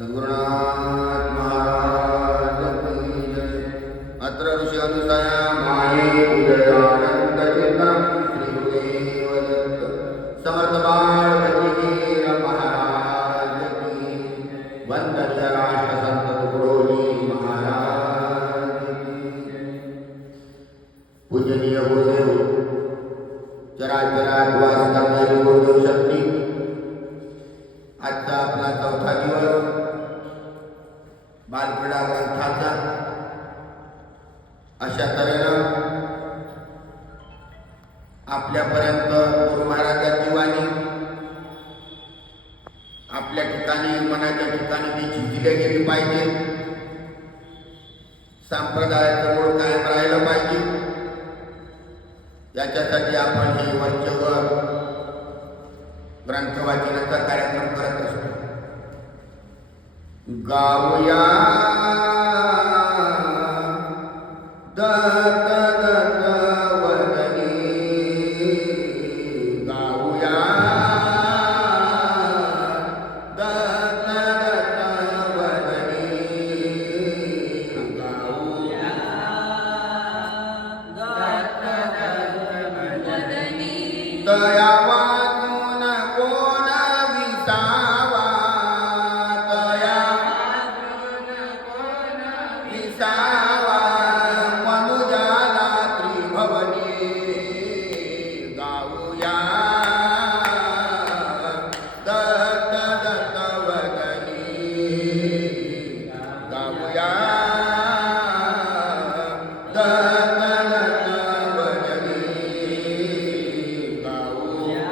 सद्गुरुनाथ महाराज की जय। अत्र ऋषी अनुसया माये उदयानंद चिंतन श्री गुरुदेव दत्त समर्थ बाळ गतिवीर महाराज की वंदनीय राष्ट्र संत तुकडोजी महाराज की पूजनीय गुरुदेव चराचरात वास करणारी गुरुदेव शक्ती आजचा आपला चौथा दिवस बालक्रीडा ग्रंथाचा अशा तऱ्हेनं आपल्यापर्यंत गुरु महाराजांची वाणी आपल्या ठिकाणी मनाच्या ठिकाणी ती झिजल्या गेली पाहिजे, संप्रदायाचं मूळ कायम राहिलं पाहिजे। याच्यासाठी आपण हे वंचवर ग्रंथ वाचनाचा कार्यक्रम करत असतो। गाऊया दत्त दत्त वदनी, गाऊया दत्त दत्त वदनी, गाऊया दत्त दत्त वदनी। दया वाचून कोण विसावा, दया विसावा मनुजाला त्रिभुवनी, गाऊया दत्त दत्त वदनी, गाऊया दत्त दत्त वदनी, गाऊया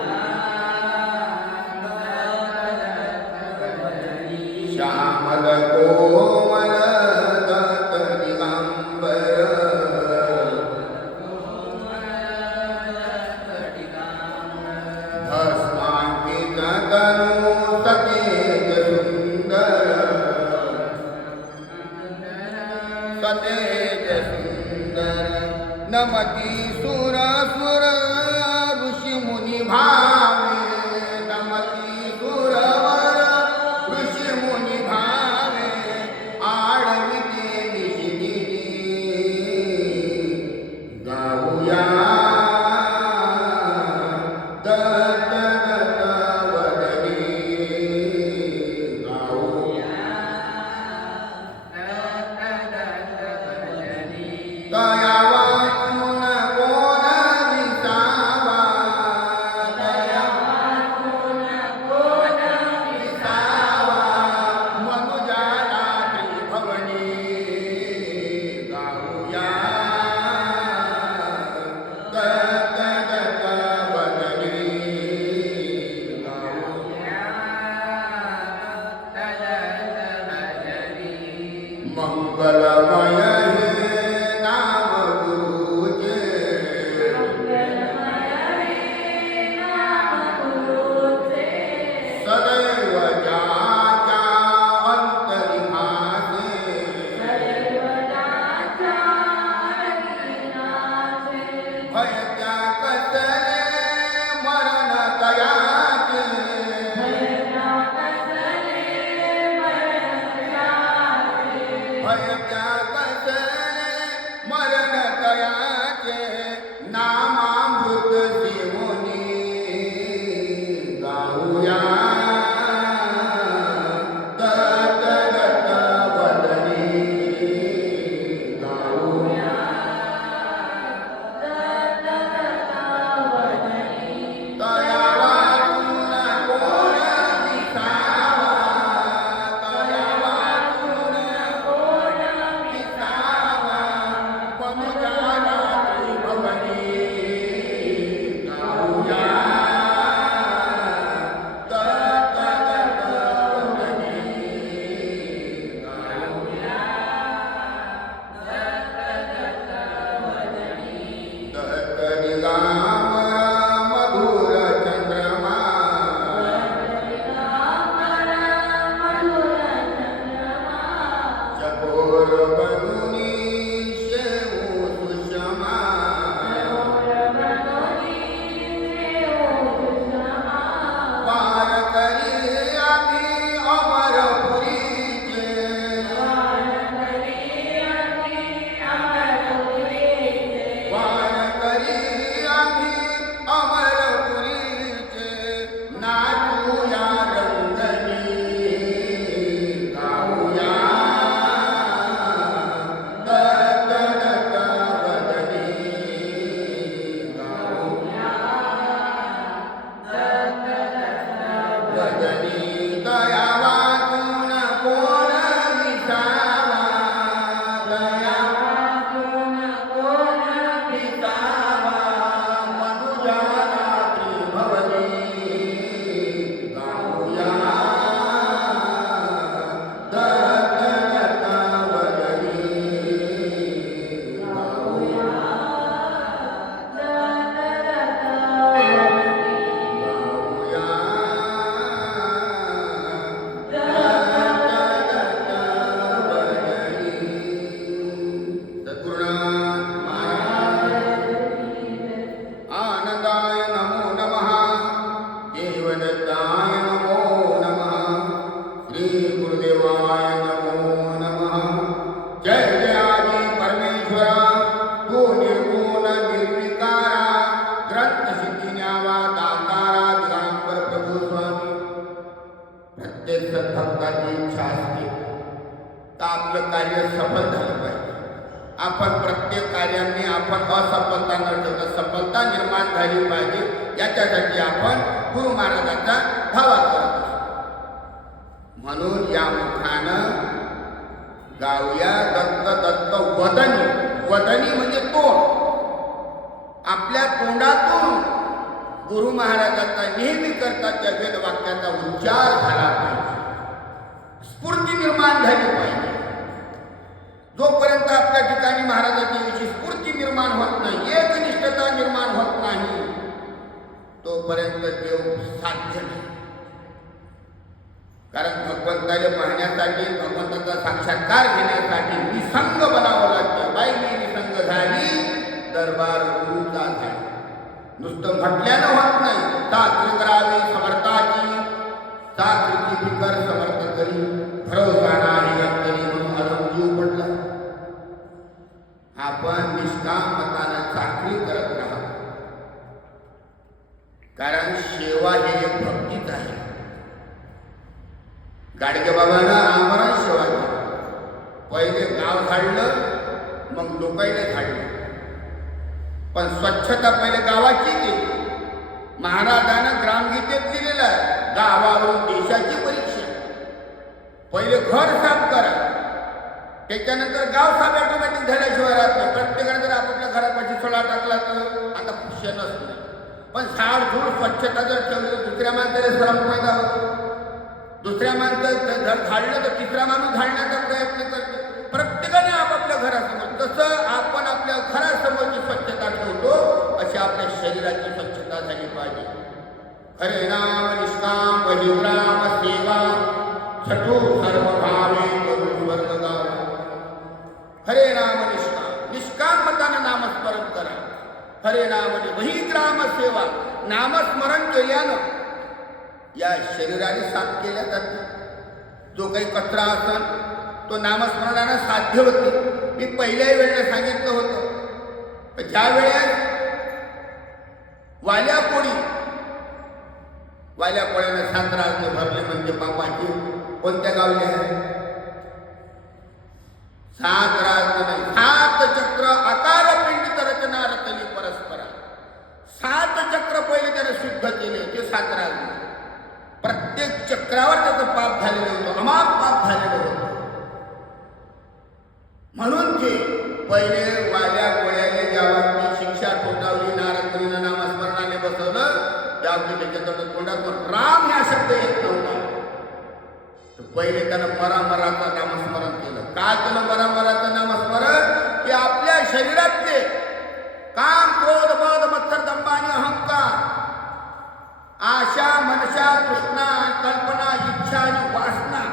श्यामल कोमल दत्त दिगंबर, भस्मांकित तनु सतेज सुंदर, सतेज सुंदर। नमती सुर सुर ऋषी मुनी भावे, नमती सुरवर ऋषी मुनी भावे, आडविते निशिदिनी, गाऊया दत्त दत्त वदनी, गाऊया दत्त दत्त वदनी। दया वाचून कोण विसावा, दया वाचून कोण विसावा मनुजाला त्रिभुवनी, गाऊया दत्त दत्त वदनी, गाऊया दत्त दत्त वदनी। मंगलमय हे नाम गुरुचे, सदैव ज्याच्या अंतरी भासे, भय त्या कसले मरण तयाचे, भय त्या कसले गुरुदेवाय नमो नमः. जय जय आदि परमेश्वरा, तू निर्गुण निर्विकारा, ग्रंथ सिद्धी न्यावा दातारा दिगंबर प्रभू स्वामी. प्रत्येक सद्भक्ताची इच्छा असते तर आपलं कार्य सफल झालं पाहिजे. आपण प्रत्येक कार्याने आपण असफलता न ठेवता सफलता निर्माण झाली पाहिजे, याच्यासाठी आपण गुरु महाराजांचा धावा करत असतो. म्हणून या मुखानं गाऊया दत्त दत्त वदनी. वदनी म्हणजे तोंड. आपल्या तोंडातून गुरु महाराजांचा नेहमी करतात त्या वेदवाक्याचा उच्चार झाला पाहिजे, स्फूर्ती निर्माण झाली पाहिजे. जोपर्यंत आपल्या ठिकाणी महाराजांची विषयी स्फूर्ती निर्माण होत नाही, एकनिष्ठता निर्माण होत नाही, तोपर्यंत देव साध्य नाही. कारण भगवंताला पाहण्यासाठी, भगवंताचा साक्षात्कार घेण्यासाठी निसंग बनावं लागतं. बाईने निसंग झाली, दरबार गुरुचा झाला. नुसतं म्हटल्यानं होत नाही. चाकरी करावी समर्थाची, चाकरीची फिकर समर्थ करी, भरोसा नाही अंतरी म्हणून अजून जीव पडला. आपण निष्काम मतानं चाकरी करत राहा. कारण सेवा हे एक भक्तीच आहे. गाडगे बाबांना आमरण सेवा केली. पहिले गाव झाडलं, मग लोकांना झाडलं. पण स्वच्छता पहिले गावाची केली. महाराजानं ग्रामगीतेत लिहिलेलं आहे, गावावरून देशाची परीक्षा. पहिले घर साफ करा, त्याच्यानंतर गाव साफ ऑटोमॅटिक झाल्याशिवाय राहत नाही. प्रत्येकाने जर आपापल्या घरापाशी सडा टाकला तर आता क्षणच नाही. पण झाडझूड स्वच्छता जर ठेवली तर दुसऱ्या माणसाला श्रम पैदा होतो. दुसऱ्या माणसाचं घर झाडलं तर तिसरा माणूस झाडण्याचा प्रयत्न करतो. प्रत्येकाने आपापल्या घरासमोर, जसं आपण आपल्या घरासमोरची स्वच्छता ठेवतो अशी आपल्या शरीराची स्वच्छता झाली पाहिजे. हरे नाम निष्काम वहिग्राम सेवा, छटू सर्व भावे करू स्वर्ग गावा. हरे नाम निष्काम, निष्काम मताने नामस्मरण करा. हरे नाम वहिग्राम सेवा, नामस्मरण केल्यानं या शरीराने साफ केल्या जाते. जो काही कचरा असेल तो नामस्मरणानं साध्य होते. मी पहिल्याही वेळेला सांगितलं होतं, ज्या वेळेस वाल्या कोळ्यानं 7 राजने भरले म्हणजे बापाची. कोणत्या गावले आहे? 7 राजने नाही, 7 चक्र अकाल पिंडित रचना रचली परस्परा. 7 चक्र पहिले त्याने शुद्ध केले, ते 7 राजने. प्रत्येक चक्रावर त्याचं पाप झालेलं होतं, अमाप पाप झालेलं होतं. म्हणून ते पहिले वाल्या कोळ्याने ज्यावर शिक्षा ठोठावली, नारदमुनीनं नामस्मरणाने बसवलं, त्यावरती त्याच्याकडं तोंडातून राम ह्या शब्द येत नव्हता. पहिले त्यानं मरामराचं नामस्मरण केलं. काय केलं मरामराचं नामस्मरण? की आपल्या शरीरातले काम, क्रोध, मद, मत्सर, दंभ आणि अहंकार, आशा, मनशा, तृष्णा, कल्पना, इच्छा आणि वासना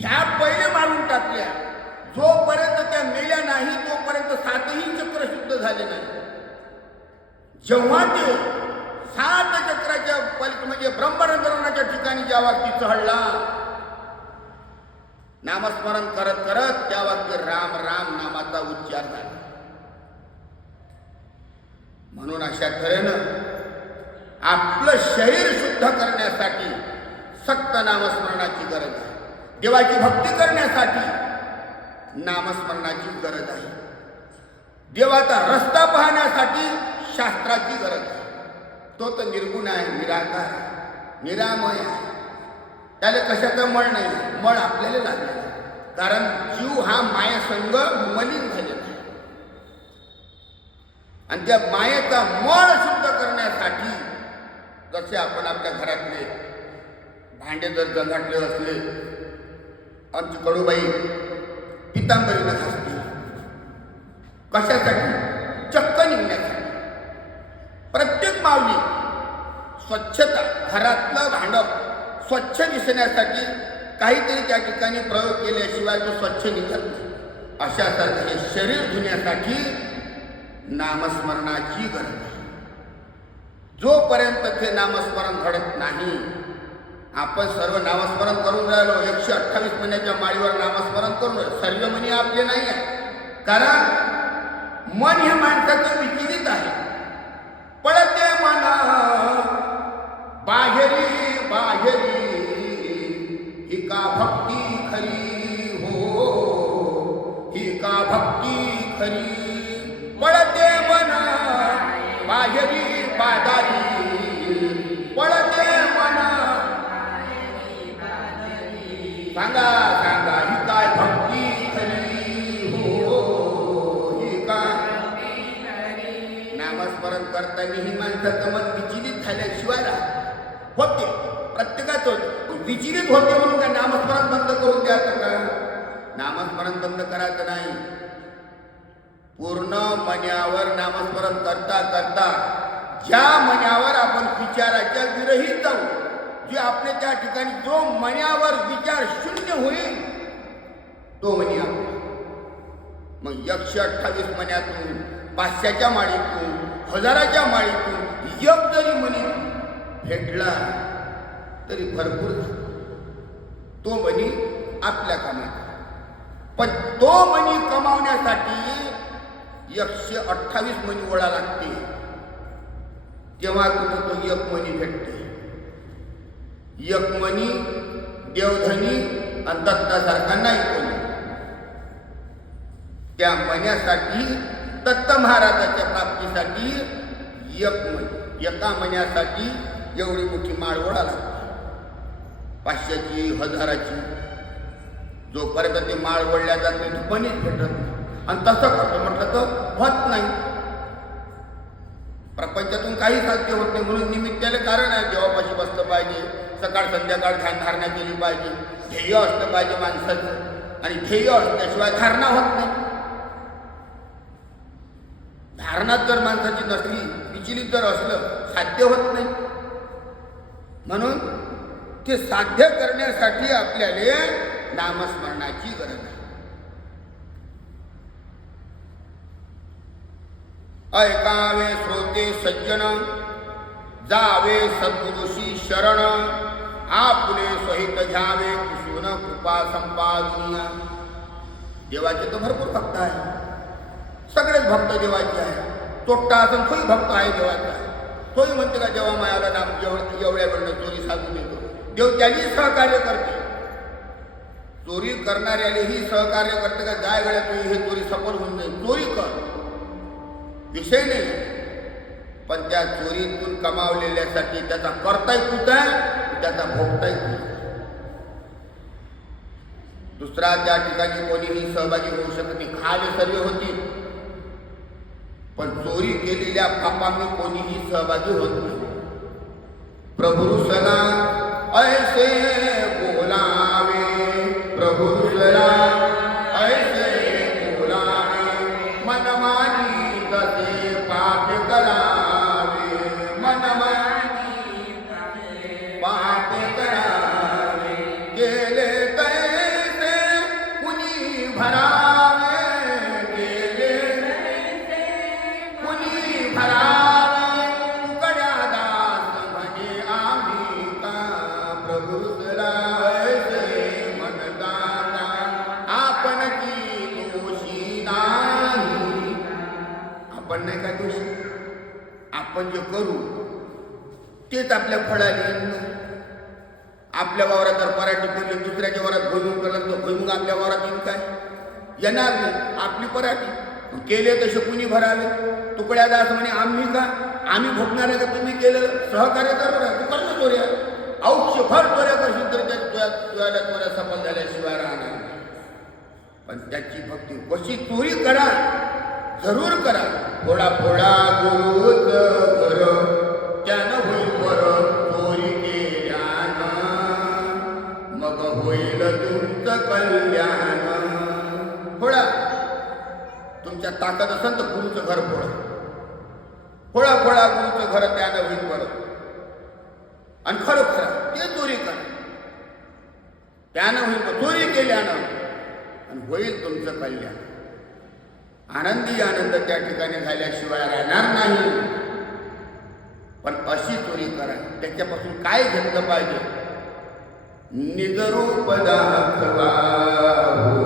ह्या पहिले मारून टाकल्या. जोपर्यंत त्या मेल्या नाही तोपर्यंत 7ही चक्र शुद्ध झाले नाही. जेव्हा ते 7 चक्राच्या म्हणजे ब्रह्मरंध्रणाच्या ठिकाणी ज्या वाक्य चढला, नामस्मरण करत करत त्या वाक्य राम राम नामाचा उच्चार झाला. म्हणून अशा तऱ्हेनं आपलं शरीर शुद्ध करण्यासाठी सक्त नामस्मरणाची गरज आहे. देवाची भक्ती करण्यासाठी नामस्मरणाची गरज आहे. देवाचा रस्ता पाहण्यासाठी शास्त्राची गरज आहे. तो तर निर्गुण आहे, निराकार, निरामय आहे. त्याला कशाचा मळ नाही. मळ आपल्याला लागलेला आहे. कारण जीव हा मायासंग मलिन झालेला आहे. आणि त्या मायेचा मळ शुद्ध करण्यासाठी जसे आपण आपल्या घरातले भांडे जर गंगाटले असले, आमची कडूबाई पितांबरीनं घासते. कशासाठी? चक्क निघण्यासाठी. प्रत्येक माऊली स्वच्छता, घरातलं भांडं स्वच्छ दिसण्यासाठी काहीतरी त्या ठिकाणी प्रयोग केल्याशिवाय तो स्वच्छ निघत नाही. अशासारखं हे शरीर धुण्यासाठी नामस्मरणाची गरज आहे. जोपर्यंत ते नामस्मरण घडत नाही, आपण सर्व नामस्मरण करून राहिलो, 128 महिन्याच्या माळीवर नामस्मरण करून राहिलो. सर्व म्हणी आपले नाही आहे, कारण मन हे माणसाचं विचलित आहे. पळते मना बाहेरी बाहेरी, ही का भक्ती खरी हो, ही का भक्ती खरी. पळते मना बाहेरी बाजारी, पळते मना. सांगा सांगा, ही काय भक्ती खरी हो, ही का. नामस्मरण करताना ही माणसाचं मन विचलित झाल्याशिवाय होते. प्रत्येकाच होते, विचलित होते म्हणून काय नामस्मरण बंद करून द्यायचं का? नामस्मरण बंद करायचं नाही. पूर्ण मनावर नामस्मरण करता करता ज्या मनावर आपण विचाराच्या विरहित जाऊ, जे आपले त्या ठिकाणी जो मनावर विचार शून्य होईल तो मनी आपला. मग 128 मनातून, 500च्या माळीतून, 1000च्या माळीतून एक जरी मनी भेटला तरी भरपूर झाला. तो मनी आपल्या कामाचा. पण तो मनी कमावण्यासाठी 128 मनी ओळा लागते, तेव्हा कुठं तो एक मनी भेटते. एक मनी देवधनी आणि दत्तासारखा नाही कोणी. त्या मण्यासाठी, दत्त महाराजाच्या प्राप्तीसाठी एक मनी, एका मण्यासाठी एवढी मोठी माळ ओढा लागते. 500ची, 1000ची. जोपर्यंत ती माळ ओढल्या जात नाही मनीच भेटत. आणि तसं करतो म्हटलं तर होत नाही. प्रपंचातून काही साध्य होत नाही. म्हणून निमित्ताला कारण आहे. देवापाशी बसलं पाहिजे, सकाळ संध्याकाळ ध्यानधारणा केली पाहिजे, ध्येय असलं पाहिजे माणसाचं. आणि ध्येय असल्याशिवाय धारणा होत नाही. धारणा जर माणसाची नसली, विचलित जर असलं, साध्य होत नाही. म्हणून ते साध्य करण्यासाठी आपल्याला नामस्मरणाची गरज आहे. ऐकावे श्रोते सज्जन, जावे सद्गुरुशी शरण, आपले सहित घ्यावे कुसून कृपा संपादनीय. देवाचे तर भरपूर भक्त आहे, सगळेच भक्त देवाचे आहे. तोट्टा असून तोही भक्त आहे देवाचा. तोही म्हणते का जेव्हा मायाला नाम एवढ्या वेळेला चोरी साधून देतो. देव त्यांनी सहकार्य करते. चोरी करणाऱ्यालाही सहकार्य करते का जाय वेळा तू हे चोरी सफल होऊन जाईल, चोरी कर, विषय नाही. पण त्या चोरीतून कमावलेल्यासाठी त्याचा करताय कुठं, त्याचा भोगताय कुठं. दुसरा त्या ठिकाणी कोणीही सहभागी होऊ शकत नाही. खाले सर्व होती, पण चोरी केलेल्या पापांनी कोणीही सहभागी होत नाही. प्रभू सला ऐसे बोलावे, प्रभू सला ऐसे बोलावे, मनमानी तसे पाप करावे, मनमानी पाप करावे, गेले तैसे कुणी भरावे, गेले कुणी भरावे, तुकड्या दास म्हणे आम्ही का, प्रभू सला ऐसे म्हणताना आपण की दोषी नाही. आपण नाही का दोषी. आपण जे करू तेच आपल्या फळाला. आपल्या वावरात जर पराठी पेरली, दुसऱ्याच्या वावरात भुईमुग केला तर भुईमुग आपल्या वावरात येईल काय? येणार नाही. आपली पराठी केले तसे कुणी भरावे, तुकड्या दास म्हणे आम्ही का, आम्ही भोगणार आहे का तुम्ही केलं. सहकार्य करू, तू कर ना चोऱ्या, औक्षभर चोऱ्या करशील तर त्या चोऱ्या सफल झाल्याशिवाय राहणार. पण त्याची भक्ती कशी चोरी करा, जरूर करा. फोडा फोडा गुरुच घर, त्यानं होईल बरं चोरी केल्यानं, मग होईल तुमचं कल्याण. फोडा, तुमच्या ताकद असेल तर गुरुचं घर फोडा. फोडा फोडा गुरुचं घर, त्यानं होईल बरं. आणि खरं ते चोरी करा, त्यानं होईल. चोरी केल्यानं आणि होईल तुमचं कल्याण. आनंदी आनंद त्या ठिकाणी झाल्याशिवाय राहणार नाही. पण अशी चोरी करा, त्याच्यापासून काय घेतलं पाहिजे निजरूप दाखवा हो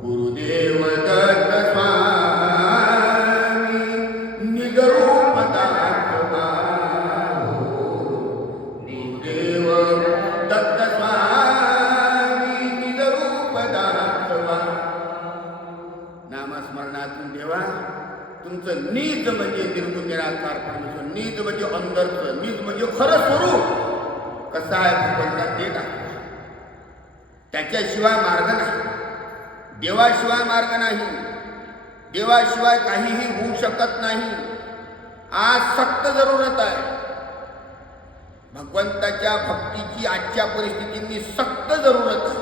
गुरुदेव दत्त स्वामी निजरूप दाखवा हो गुरुदेव दत्त स्वामी निजरूप दाखवा. नामस्मरणातून देवा तुमचं नीज म्हणजे निर्गुण निराकार परमेश्वर, नीज म्हणजे अंतर्गत, नीज म्हणजे खरं स्वरूप कसं आहे भगवंता ते दाखवा. त्याच्याशिवाय मार्ग नाही, देवाशिवाय मार्ग नाही, देवाशिवाय काहीही होऊ शकत नाही. आज सक्त जरूरत आहे भगवंताच्या भक्तीची. आजच्या परिस्थितींनी सक्त जरूरत आहे.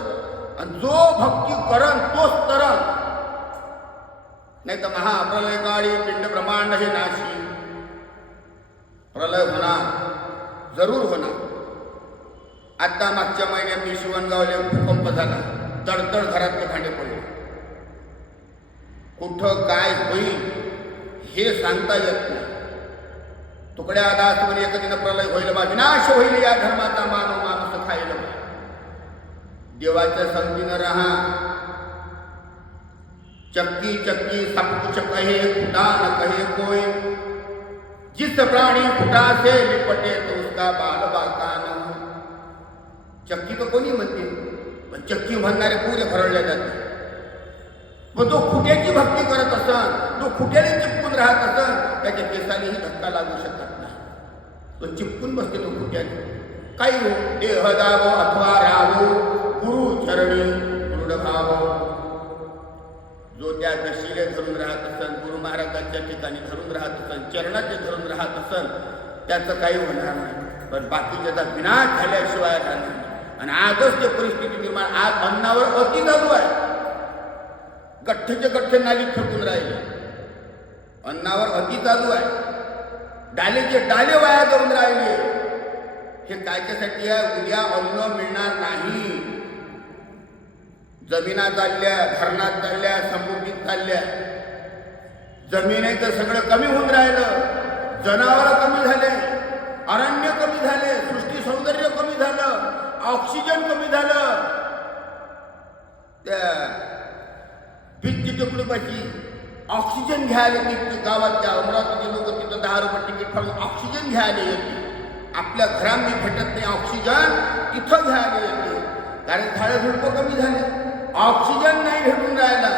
आणि जो भक्ती करन तोच तरन, नाही तर महाप्रलय काळी पिंड ब्रह्मांड हे नाशी. प्रलय होणार, जरूर होणार. आता मागच्या महिन्यात मी शिवणगावला भूकंप झाला, तडतड घरातले भांडे पडले. कुठं काय होईल हे सांगता येत नाही. तुकड्या दास म्हणे एखादीनं प्रलय होईल बा, विनाश होईल या धर्माचा मानव माणूस खायला. देवाच्या संगतीनं राहा. चक्की चक्की सब कुछ कहे खुदा न कहे कोई, जिस प्राणी खुदा से लिपटे तो उसका बाल बाका न हो. चक्की तो कोणी म्हणते, पण चक्की म्हणणारे पुरे भरवले जाते. मग जो खुट्याची भक्ती करत असन, जो खुट्याने चिपकून राहत असन, त्याच्या केसानेही धक्का लागू शकत नाही. तो चिपकून बसते तो खुट्याने. काही हो, देह दावो अथवा राहो गुरु चरणी दृढ भाव. जो त्या दशीले धरून राहत असन, गुरु महाराजांच्या ठिकाणी धरून राहत असन, चरणाचे धरून राहत असन, त्याचं काही होणार नाही. पण बाकीच्याचा विनाश झाल्याशिवाय राहणार नाही. आणि आजच ते परिस्थिती निर्माण. आज अन्नावर अति चालू आहे. गठ्ठेचे गठ्ठे नालीत फेकून राहिले. अन्नावर अति चालू आहे. डालेचे डाले वाया जाऊन राहिले. हे कायच्यासाठी आहे? उद्या अन्न मिळणार नाही. जमिना चालल्या, धरणात चालल्या, समृद्धीत चालल्या. जमिनीचं सगळं कमी होऊन राहिलं. जनावरं कमी झाले, अरण्य कमी झाले, सृष्टी सौंदर्य कमी झालं, ऑक्सिजन कमी झालं. त्या बीचची टेकडीपाशी ऑक्सिजन घ्यायला तिथे गावाच्या अमरावतीचे लोक तिथं 10 रुपये तिकीट फाडून ऑक्सिजन घ्यायला येते. आपल्या घरांनी भेटत नाही ऑक्सिजन, तिथं घ्यायला येते. कारण झाडं झुडपं कमी झाले, ऑक्सिजन नाही भेटून राहिला.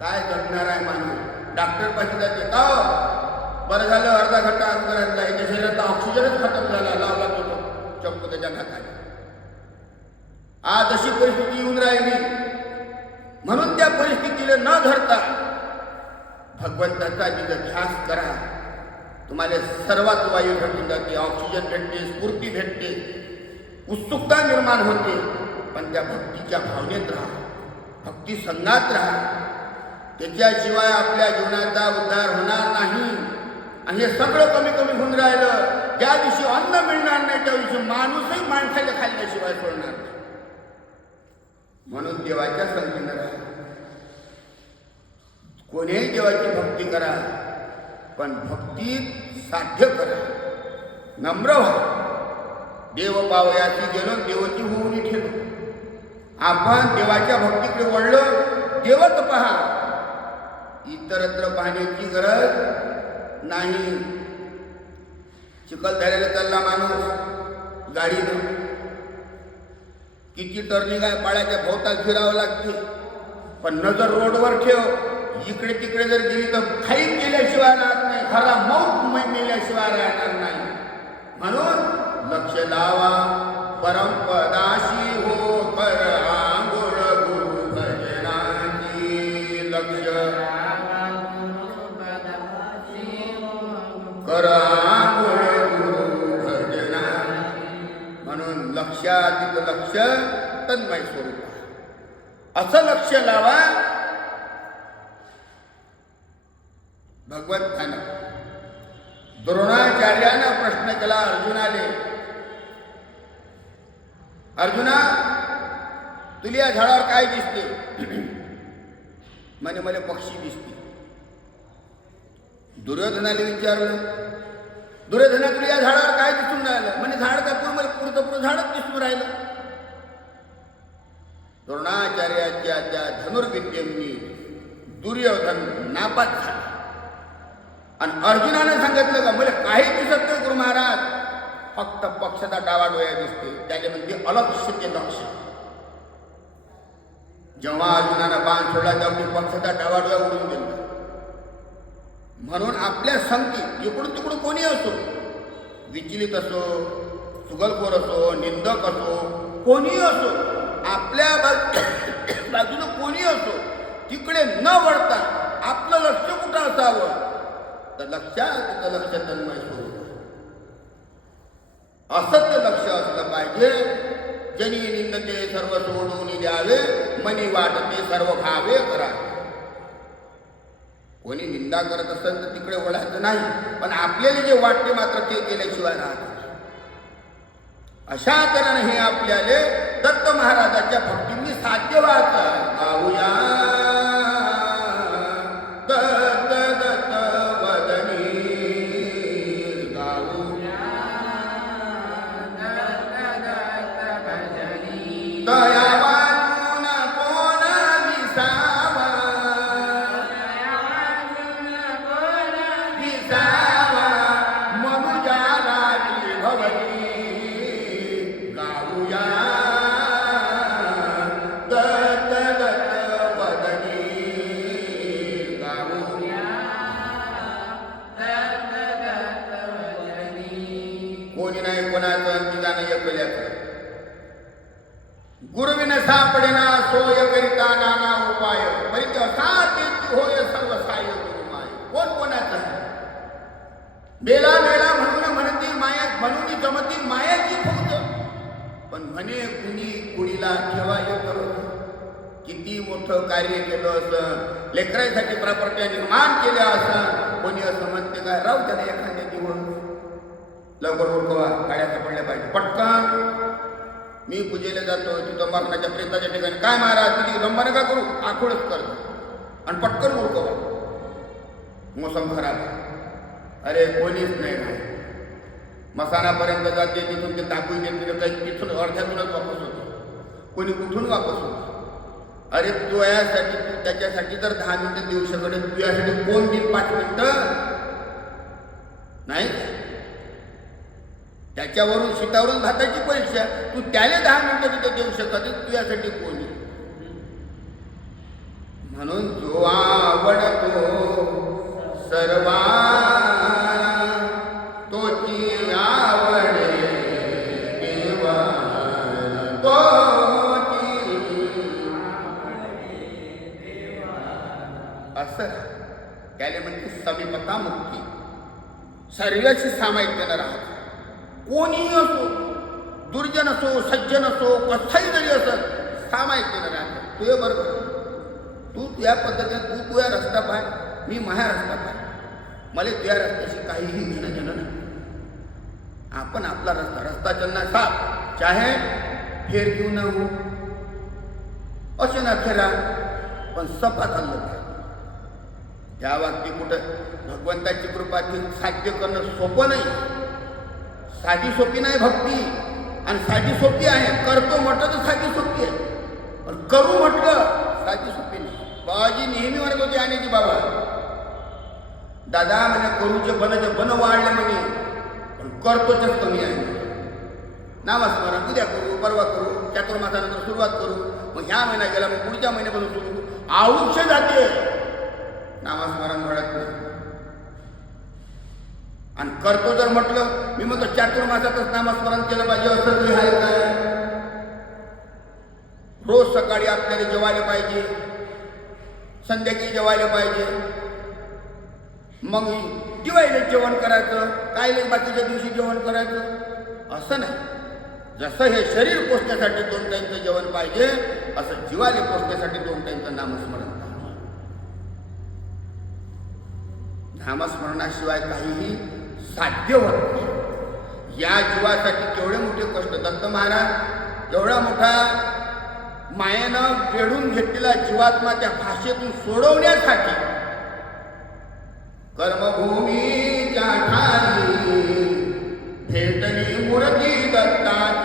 काय जगणार आहे माणूस? डॉक्टर पाशी जाते का बरं झालं अर्धा घंटा अगोदर याच्या शरीरातला ऑक्सिजनच खतम झाला, लावला तो चक्क त्याच्या नाकाने. आज अशी परिस्थिती येऊन राहिली. म्हणून त्या परिस्थितीला न धरता भगवंताचा जिथं ध्यास करा. तुम्हाला सर्वात वायू भेटून जाते, ऑक्सिजन भेटते, स्फूर्ती भेटते, उत्सुकता निर्माण होते. पण त्या भक्तीच्या भावनेत राहा, भक्ती संघात राहा. त्याच्याशिवाय आपल्या जीवनाचा उद्धार होणार नाही. आणि हे सगळं कमी कमी होऊन राहिलं. ज्या दिवशी अन्न मिळणार नाही त्या दिवशी माणूसही माणसाला खाल्ल्याशिवाय सोडणार नाही. म्हणून देवाच्या संगतीनं राहा. कोणीही देवाची भक्ती करा, पण भक्तीत साध्य करा, नम्र व्हा. देव पावयाची गेलो, देवाची होऊन ठेवलो. आपण देवाच्या भक्तीकडे वळलो, देवच पहा. इतरत्र पाहण्याची गरज नाही. चिखलदऱ्याला चालला माणूस गाडीनं, किती टर्निंग आहे, पाड्याच्या भोवताल फिरावं लागते. पण नजर रोडवर ठेव. इकडे तिकडे जर गेली तर खाईत गेल्याशिवाय राहत नाही, खरा मौत मेल्याशिवाय राहणार नाही. म्हणून लक्ष लावा परमपदाशी हो कर आंघोळ गुरु भजनाची. लक्ष कर आंघोळ गुरु भजनाची. म्हणून लक्षातीत लक्ष तन्मय स्वरूप असं लक्ष लावा. भगवंतानं द्रोणाचार्यानं प्रश्न केला अर्जुनाले, अर्जुना तुला या झाडावर काय दिसते? म्हणे मला पक्षी दिसते. दुर्योधनाला विचारलं, दुर्योधना तुला या झाडावर काय दिसून राहिलं? म्हणे झाड का पूर्ण पुढचं झाडच दिसून राहिलं. द्रोणाचार्याच्या त्या धनुर्विद्येनी दुर्योधन नापास झाला. आणि अर्जुनाने सांगितलं का मला काही दिसत नाही गुरु महाराज, फक्त पक्षाचा डावा डोळ्या दिसते, त्याच्या म्हणजे अलक्ष्य ते लक्ष. जेव्हा अर्जुनानं बाण सोडला तेव्हा पक्षाचा डावा डोळा उडून गेला. म्हणून आपल्या संगती इकडून तिकडून कोणी असो, विचलित असो, चुगलखोर असो, निंदक असो, कोणी असो, आपल्या बाजूनं कोणी असो, तिकडे न वळता आपलं लक्ष कुठं असावं तर लक्षात लक्ष तन्मय स्वरूप असत्य लक्ष असलं पाहिजे. जनी निंदते सर्व सोडून द्यावे, मनी वाटते सर्व भावे करा. कोणी निंदा करत असेल तर तिकडे वळायचं नाही, पण आपल्याला जे वाटते मात्र ते केल्याशिवाय राहत. अशा तऱ्हेने हे आपल्याला दत्त महाराजाच्या भक्तींनी साध्य व्हायचं. गाऊया दत्त दत्त वदनी, गाऊया दत्त दत्त भजनी, दया वाचून कोण विसावा, विसावा मनुजाला भवती. गाऊया दत्त दत्त वदनी, गाऊया दत्त दत्त वदनी. कोणी नाही कोणाचं अंतिदान एकल्याचं. गुरुविन सापडेना सोय करिता नाना उपाय, परित्य साते होय सर्व साय गुरुमाय. कोण कोणाचं आहे? मेला मेला म्हणून म्हणती माया, म्हणून जमती मायाची फौज. पण म्हणे कुणी कुणीला ठेवाय करून. किती मोठं कार्य केलं असं, लेकरांसाठी प्रॉपर्टी निर्माण केल्या असं, कोणी असं म्हणते काय राहू त्याला एखाद्या दिवस लवकर उरकवा, गाड्या सापडल्या पाहिजे पटकन. मी पूजेला जातो तिथं मरणाच्या प्रेताच्या ठिकाणी, काय महाराज तुझी लंबा नका करू, आखोडच करतो आणि पटकन उरकवा. मोसम खराब, अरे कोणीच नाही राहत. मसानापर्यंत जाते, तिथून ते ताकून देते, काही तिथून अर्ध्यातूनच वापस होतो, कोणी कुठून वापस होतो. अरे तुझ्यासाठी, तू त्याच्यासाठी जर 10 मिनिटं देऊ शकत, तुझ्यासाठी कोण देईल 5 मिनिटं नाही. त्याच्यावरून शितावरून भाताची परीक्षा, तू त्याला 10 मिनिटं तिथे देऊ शकत, तुझ्यासाठी कोणी. म्हणून जो आवडतो सर्वांना तोची आवडे देवाला, तोची असं त्याला म्हणजे समीपता मुक्ती. सर्वांशी सामायिकतेनं राहत. कोणीही असो, दुर्जन असो, सज्जन असो, कसाही जरी असत, सामायिकतेनं राहत. तुझे बरोबर, तू तुझ्या पद्धतीने, तू तुझ्या रस्ता पाय, मी माझ्या रस्ता पाय. मला तुझ्या रस्त्याशी काहीही घेणं देणं नाही. आपण आपला रस्ता, रस्ता चलना साफ, चाहे फेर क्यों न हो, असे ना फेरा, पण सफा चाललं पाहिजे. त्या वाक्य कुठं भगवंताची कृपा साध्य करणं सोपं नाही. साधी सोपी नाही भक्ती, आणि साधी सोपी आहे. करतो म्हटलं तर साधी सोपी आहे, पण करू म्हटलं साधी सोपी नाही. बाबाजी नेहमी म्हणत होते आणखी बाबा दादा म्हणे करूचे बन वाढले म्हणे, पण करतोच कमी आहे. नामस्मरण उद्या करू, परवा करू, चातुर्मासानंतर सुरुवात करू, मग ह्या महिना गेला, मग पुढच्या महिन्यापासून सुरू. आयुष्य जाते, नामस्मरण घडत नाही. आणि करतो जर म्हटलं, मी म्हणतो चातुर्मासातच नामस्मरण केलं पाहिजे असं काही आहे काय? रोज सकाळी आपल्याला जेवायला पाहिजे, संध्याकाळी जेवायला पाहिजे, मग दिवाळीला जेवण करायचं, काय बाकीच्या दिवशी जेवण करायचं असं नाही. जसं हे शरीर पोचण्यासाठी 2 टाईमचं जेवण पाहिजे, असं जीवाला पोचण्यासाठी 2 टाईमचं नामस्मरण पाहिजे. नामस्मरणाशिवाय काहीही साध्य होत नाही. या जीवासाठी केवढे मोठे कष्ट दत्त महाराज, एवढा मोठा मायेनं वेढून घेतलेला जीवात्मा त्या भाषेतून सोडवण्यासाठी कर्मभूमीच्या ठाई भेटली मूर्ती दत्ताची.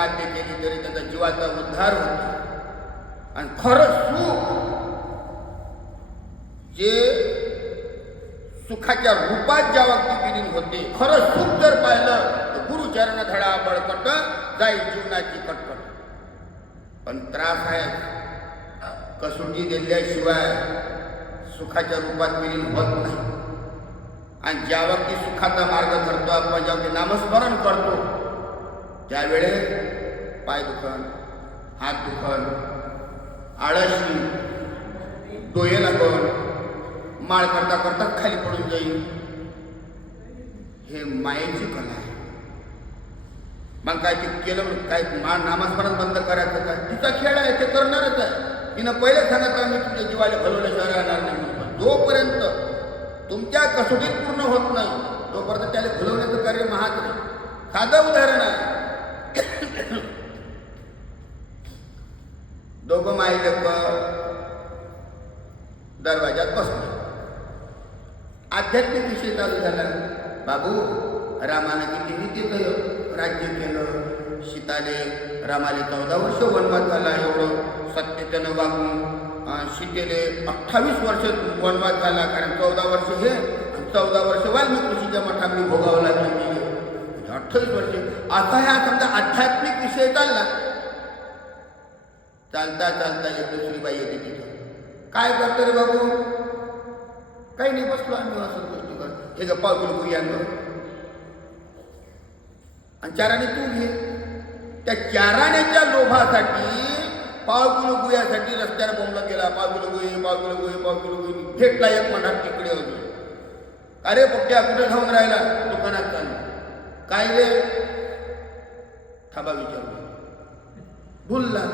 साध्य केली तरी त्याचा जीवाचा उद्धार होतो. आणि खरं सुख जे सुखाच्या रूपात ज्या व्यक्ती विलीन होते, खरं सुख जर पाहिलं तर गुरुचरण धडा बळकट जाई जीवनाची कटकट. पण त्रास आहे, कसोटी दिल्याशिवाय सुखाच्या रूपात विलीन होत नाही. आणि ज्या व्यक्ती सुखाचा मार्ग धरतो, आपण ज्या व्यक्ती नामस्मरण करतो, त्यावेळेस पाय दुखन, हात दुखन, आळशी, डोळे लागून, माळ करता करता खाली पडून जाईल. हे मायेची कला आहे. मग काय ते केलं काय, नामस्मरण बंद करायचं काय? तिचा खेळ आहे, ते करणारच आहे. तिनं पहिले सांगितलं मी तुमच्या जीवाला घालवल्याशिवाय राहणार नाही. जोपर्यंत तुमच्या कसोटीत पूर्ण होत नाही तोपर्यंत त्याला घालवण्याचं कार्य महाग नाही. साधं उदाहरण आहे. दोघं माई लोक दरवाजात बसले. आध्यात्मिक विषय चालू झाला. बाबू, रामानं किती नीतीचं राज्य केलं. सीताले रामाले 14 वर्ष वनवास झाला. एवढं सत्य त्यानं वागून सीतेले 28 वर्ष वनवास झाला. कारण 14 वर्ष हे आणि 14 वर्ष वाल्मिक ऋषीच्या मठामध्ये भोगावं लागलं. म्हणजे 28 वर्ष. आता ह्या समजा आध्यात्मिक विषय चालला. चालता चालता एक दुसरी बाई येते तिथं. काय करतो रे बाबू? काही नाही, बसलो आम्ही असं गोष्टी कर. हे ग पाव किलो गुई आणलं आणि चाराने तू घे. त्या चाराण्याच्या लोभासाठी, पाव किलो गुयासाठी रस्त्याने बोंबला गेला. पाव किलो गुई, पाव किलो गुई, पाव किलो गुई. भेटला एक मठात तिकडे होतो. अरे पोट्या, कुठे जाऊन राहिला? दुकानात चालू. काय रे? थांबा विचारलं. भुलला.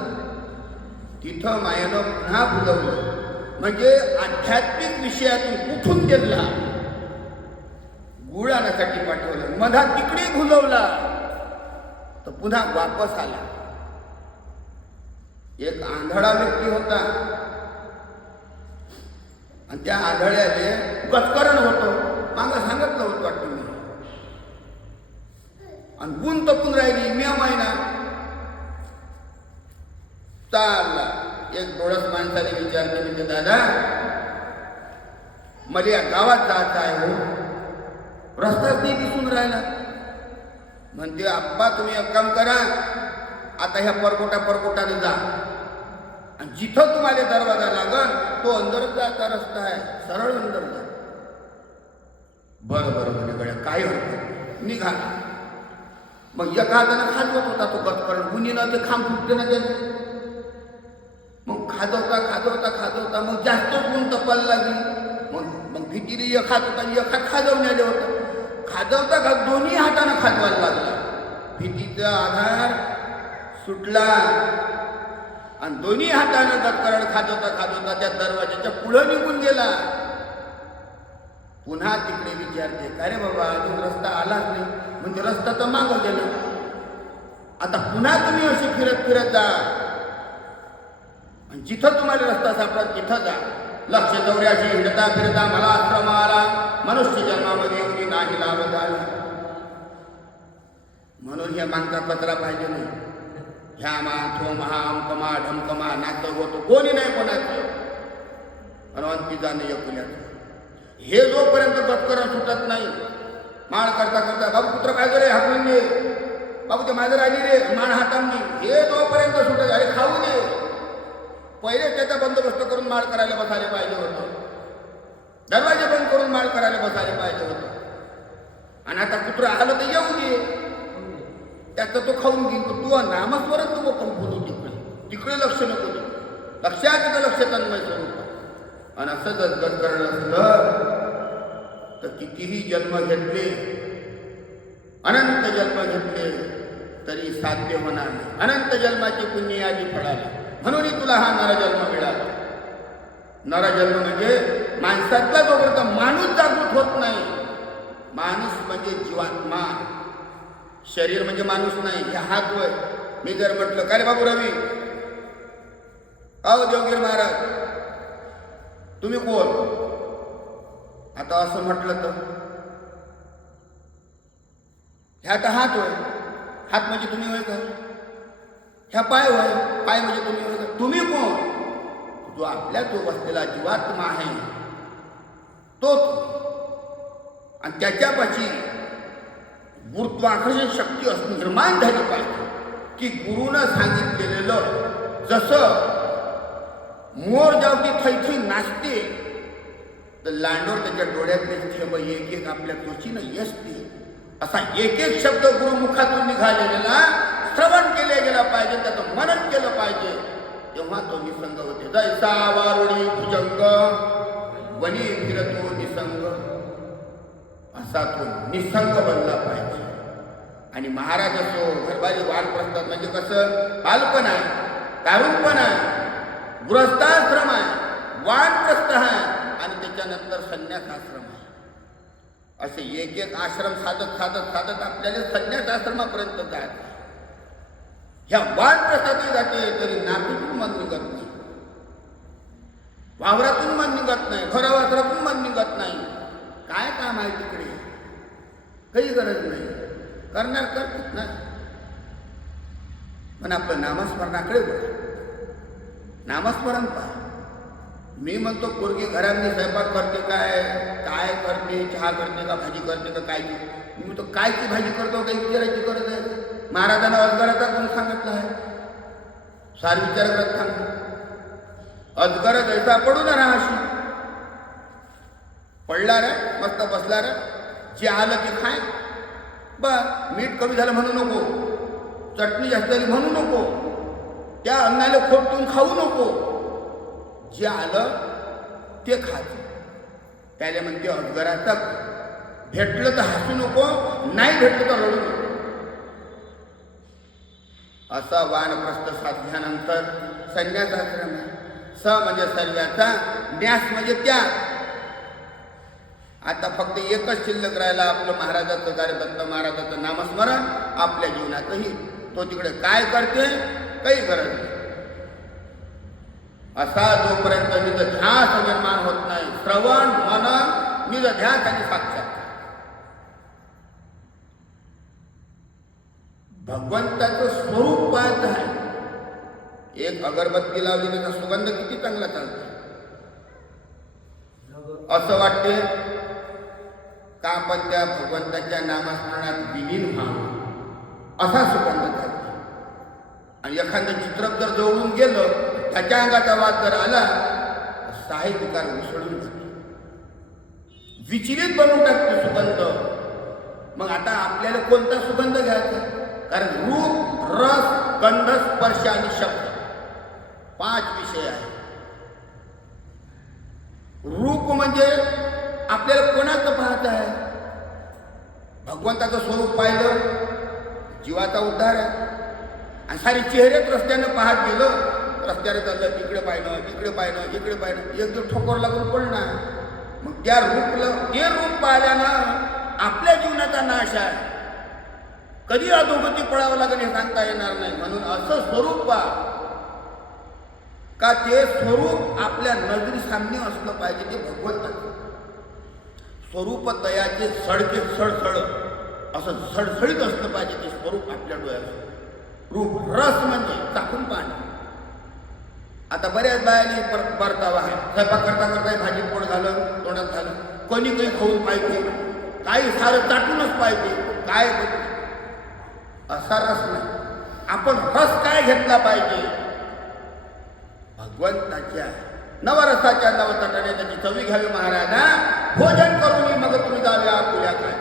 तिथं मायानं पुन्हा भुलवलं. म्हणजे आध्यात्मिक विषयातून कुठून गेला, गुळ आणण्यासाठी पाठवलं. मधात तिकडे भुलवला तर पुन्हा वापस आला. एक आंधळा व्यक्ती होता आणि त्या आंधळ्याने गचकरण होतं. मागं सांगितलं होतं वाटतं मी. आणि गुण तपून राहिली. म्या महिना चालला. एक डोळस माणसाने विचारले, म्हणजे दादा मला या गावात जायचं आहे हो, रस्ताच नाही दिसून राहिला. म्हणते आप्पा तुम्ही एक काम करा, आता ह्या परकोटाने जा आणि जिथं तुम्हाला दरवाजा लागल तो अंदरच जायचा रस्ता आहे, सरळ अंदर जा. बरं म्हणे गड्या, काय हरकत, निघाला. मग एका हातानं खाजवत होता तो गतकरण. गुन्हीनं ते खांब फुटते ना त्याने. मग खाजवता मग जास्त गुण तपायला लागली. मग भीतीने एक हात होता, एक हात खाजवण्याले होता. खाजवता दोन्ही हातानं खाजवायला लागला. भीतीचा आधार सुटला आणि दोन्ही हातानं गतकरण खाजवता त्या दरवाजाच्या पुढं निघून गेला. पुन्हा तिकडे विचारते, काय रे बाबा अजून रस्ता आलाच नाही. म्हणजे रस्ता तर मागं गेला. आता पुन्हा तुम्ही अशी फिरत जा आणि जिथं तुम्हाला रस्ता सापडत तिथं जा. लक्ष 84 हिंडता फिरता मला आश्रम आला, मनुष्य जन्मामध्ये एवढी नाही लाभ झाला. म्हणून हे मानका कचरा पाहिजे नाही. ह्या मा थो महा अमकमा ढमकमा नातं होतो कोणी नाही कोणाचं. आणि जाणं एकुल्याचं. हे जोपर्यंत गतकरण सुटत नाही, माळ करता बाबू पुत्र काय रे हाकून दे, बाबू ते माझं राहिली रे मान हातांनी, हे जोपर्यंत सुटत, अरे खाऊ दे. पहिले त्याचा बंदोबस्त करून माळ करायला बसायला पाहिजे होतं. दरवाजे बंद करून माळ करायला बसायला पाहिजे होतं. आणि आता कुत्र आलं तर येऊ दे, त्याचं तो खाऊन घेईन. तू नामस्मरण तू बोलू तिकडे लक्ष नको दे. लक्षात येतं, लक्ष तन्मय स्वरूप. आणि असं गदगद करणं असलं तर कितीही जन्म घेतले, अनंत जन्म घेतले तरी साध्य होणार नाही. अनंत जन्माची पुण्य यादी फळाली. म्हणून तुला हा नरजन्म मिळाला. नरजन्म म्हणजे माणसातला जोपर्यंत माणूस जागृत होत नाही. माणूस म्हणजे जीवात्मा, शरीर म्हणजे माणूस नाही. हे हात वय. मी जर म्हटलं काय रे बाबू रवी, अहो देवगिरी महाराज तुम्ही कोण? आता असं म्हटलं तर ह्यात हात होय. हात म्हणजे तुम्ही होय का? ह्या पाय होय. पाय म्हणजे तुम्ही कोण? जो आपल्या तो बसलेला जीवात्मा आहे तो आणि त्याच्यापाशी गुरुत्वाकर्षण शक्ती असून निर्माण झाली पाहिजे की गुरुनं सांगितलेलं जसं मोर जेवढी थैथी नाचते तर लांडोर त्याच्या डोळ्यातले थेंब एक एक आपल्या त्वचीनं येसते. असा एक एक शब्द गुरुमुखातून निघालेला श्रवण केले गेला पाहिजे, त्याचं मनन केलं पाहिजे. तेव्हा तो निसंग होते. जैसा वारुणी भुजंग वनी फिरतो निसंग, असा तो निसंग बनला पाहिजे. आणि महाराज असो घरबाजी वानप्रस्थात म्हणजे कसं बालपण आहे, तारुणपण आहे, गृहस्थाश्रम आहे, वानप्रस्थ आहे आणि त्याच्यानंतर संन्यासाश्रम आहे. असे एक एक आश्रम साधत साधत साधत आपल्याला संन्यासाश्रमापर्यंत जायचं. ह्या वानप्रस्थातही जाते तरी नातीतून मन निघत नाही, वावरातून मन निघत नाही, घरावासरातून मन निघत नाही. काय काम आहे तिकडे? काही गरज नाही. करणार करतात ना, पण आपलं नामस्मरणाकडे बघा. नामस्मरण पहा. मी म्हणतो पोरगी घरातली स्वयंपाक करते काय काय करते, चहा करते का भाजी करते का काय? मी म्हणतो कायची भाजी करतो काही विचारायची गरज आहे? महाराजांना अजगराचा गुण सांगितला आहे. सार विचार करत सांगतो अजगर जैसा पडू ना राहाशी. पडला रे मस्त बसला रे, जे आलं ते खाय. बर मीठ कमी झालं म्हणू नको, चटणी जास्त झाली म्हणू नको, त्या अन्नाला खोटून खाऊ नको. जे आलं ते खायचं. त्याला म्हणते अजगराचा भेटलं तर हसू नको, नाही भेटलं तर रडू नको. असा वानप्रस्थ साधल्यानंतर संन्यासाश्रम आहे. स म्हणजे सर्वाचा, न्यास म्हणजे त्याग. आता फक्त एकच शिल्लक राहिला आपलं महाराजाचं कार्य, दत्त महाराजाचं नामस्मरण आपल्या जीवनातही. तो तिकडे काय करते काही गरज नाही. असा जोपर्यंत निज ध्यास निर्माण होत नाही, श्रवण मनन निज ध्यास आणि साक्षात भगवंताचं स्वरूप पाहत आहे. एक अगरबत्ती लावली त्याचा सुगंध किती चांगला चालतो. असं वाटते का आपण त्या भगवंताच्या नामस्मरणात विलीन व्हावं, असा सुगंध चालतो. आणि एखादं चित्र जर जवळून गेलं, त्याच्या अंगाचा वाद जर आला तर साहित्यकार उसळून जातो, विचलित बनवून टाकतो सुगंध. मग आता आपल्याला कोणता सुगंध घ्यायचा? कारण रूप, रस, गंध, स्पर्श आणि शब्द 5 विषय आहे. रूप म्हणजे आपल्याला कोणाचं पाहत आहे? भगवंताचं स्वरूप पाहिलं जीवाचा उद्धार आहे. आणि सारी चेहरेच रस्त्यानं पाहत गेलं, रस्त्याने चाललं तिकडे पाहिलं तिकडे पाहिलं इकडे पाहिलं, एक दिवस ठोकर लागून पडणार. मग त्या ते रूप पाहिल्यानं आपल्या जीवनाचा नाश आहे. कधी अधोगती पडावं लागेल हे सांगता येणार नाही. म्हणून असं स्वरूप पहा का ते स्वरूप आपल्या नजरी सामने असलं पाहिजे. ते भगवंताचं स्वरूप तयाचे सडके सडसड असं सडसडीत असलं पाहिजे ते स्वरूप आपल्या डोळ्यात. रूप रस म्हणजे चाकून पाहणे. आता बऱ्याच बायाने परतावा आहे. स्वयंपाक करता करता भाजी पोट घालं तोंडात घालं, कोणी काही खाऊन पाहिजे, काही सारं चाटूनच पाहिजे. काय असा रस नाही. आपण रस काय घेतला पाहिजे? भगवंताच्या नवरसाच्या नवतटाने त्याची चवी घ्यावी. महाराजा भोजन करून मग तुम्ही जावे आपुल्या काय.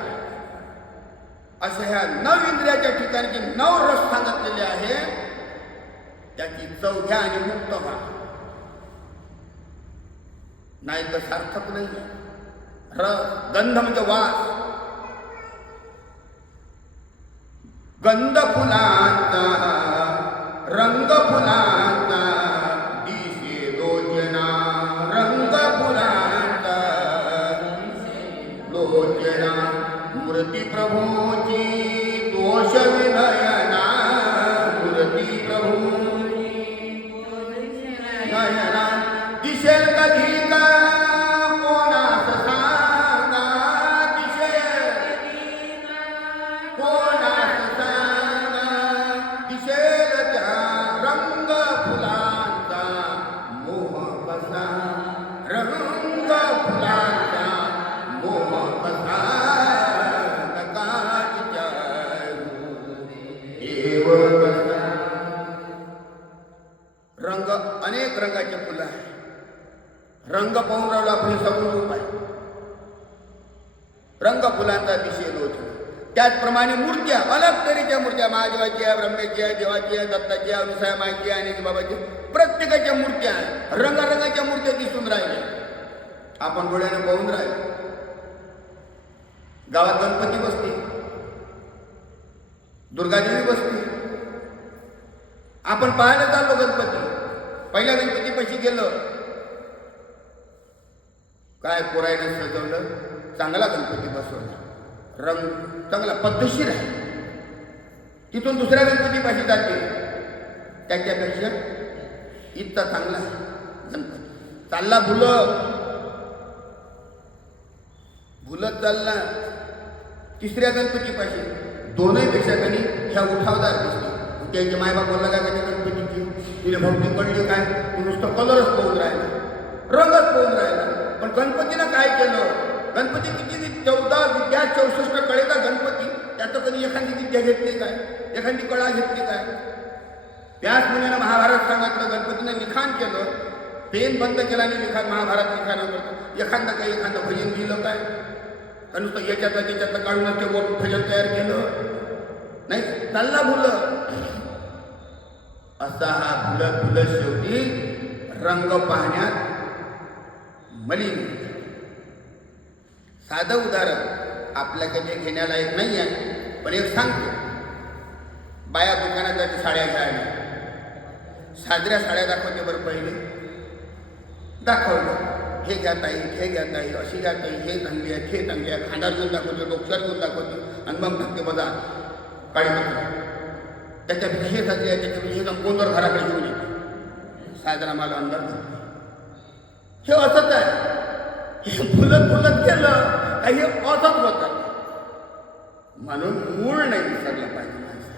अशा ह्या 9 इंद्रियाच्या ठिकाणी जे 9 रस सांगितलेले आहे त्याची चव घ्या आणि मुक्त व्हा. नाही तर सार्थक नाही. रस गंध म्हणजे वास. गंध फुलांचा रंग फुलांचा दिसे लोचना, रंग फुलांचा लोचना, मूर्ती प्रभूची दोष विनयना, मूर्ती प्रभूची नयना, दिसेल कधी का कोणास सांगा, दिसेल रंग फुलांचा मोह कसा नका विचारू देव कसा. रंग अनेक रंगाचे फुलं आहे. रंग पाहून राहिलो आपण सगळं रूप आहे. रंग फुलांचा दिशे लोट. त्याचप्रमाणे मूर्त्या अलग तऱ्हेच्या मूर्त्या महादेवाची आहे, ब्रह्मेची आहे, देवाची आहे, दत्ताची आहे, अनुसाया माईची आहे आणि बाबाची. प्रत्येकाच्या मूर्त्या आहेत. रंगारंगाच्या मूर्त्या दिसून राहिल्या. आपण डोळ्याने पाहून राहिलो. गावात गणपती बसते, दुर्गादेवी बसते. आपण पाहायला चाललो गणपती. पहिल्या गणपतीपाशी गेलो, काय पोरायने सजवलं, चांगला गणपती बसवला, रंग चांगला पद्धतशीर आहे. तिथून दुसऱ्या गणपतीपाशी जाते, त्याच्यापेक्षा इतका चांगला आहे गणपती. चालला भुलत चालला तिसऱ्या गणपतीपाशी. दोनहीपेक्षा कधी ह्या उठावदार दिसते. त्याचे मायबाप बोलला का त्याच्या गणपतीची तिला भक्ती पडली काय, तू नुसतं कलरच पाहून राहिला, रंगच पाहून राहिला. पण गणपतीनं काय केलं? गणपती किती 14 विद्या 64 कळेचा गणपती. त्याचं कधी एखादी विद्या घेतली काय, एखादी कळा घेतली काय? त्याच मुलीनं महाभारत सांगितलं. गणपतीनं लिखाण केलं, पेन बंद केला आणि लिखाण महाभारत लिखाणावर एखादं भजन लिहिलं काय? का नुसतं याच्यातलं त्याच्यातलं काढून ते वर भजन तयार केलं नाही. चालला भुलं. असा हा भुलत शेवटी रंग पाहण्यात मलिन. साधं उदाहरण आपल्याकडे घेण्यालायक नाही आहे, पण एक सांगतो. बाया दुकानात जाते साड्या घ्यायला. साजऱ्या साड्या दाखवते. बरं पहिले दाखवलं, हे घ्या ताई, हे घ्या ताई, अशी घ्या ताई, हे चांगली आहे, हे चांगली आहे. खांदार घेऊन दाखवते, डोक्यावर घेऊन दाखवते आणि मग टाकते बघा काळी. त्याच्यापेक्षा हे साजरी आहे, त्याच्यापेक्षा हे गोंधळ घराकडे घेऊन येते. साजरा मला अंदर हे असंच आहे. हे फुलत गेलं काही असंच होतं. म्हणून मूळ नाही विसरलं पाहिजे माणसं.